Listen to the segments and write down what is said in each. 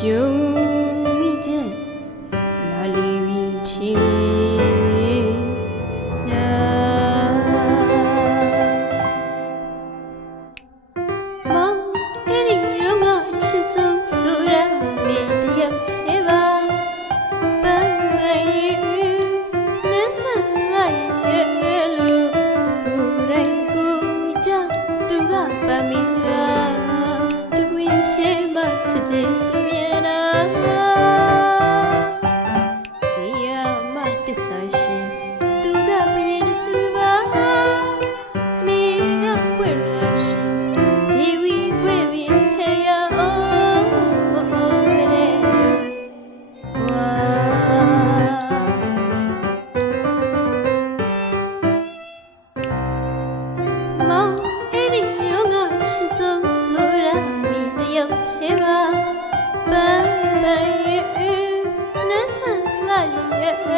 胸，明天哪里云晴？ချင်းမှတ်ချစ်စီမြေနာ Yeah.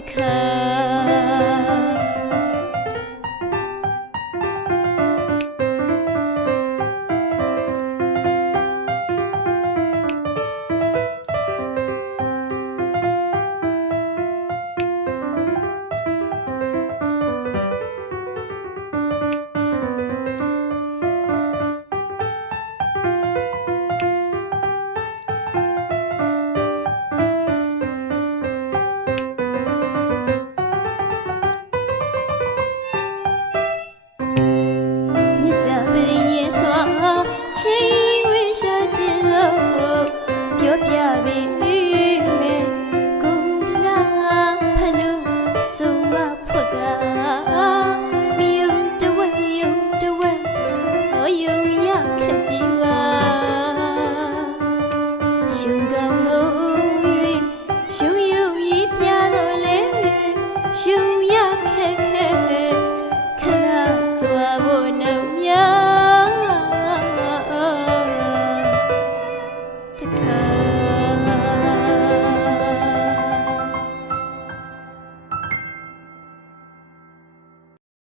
declare. Ah uh -huh.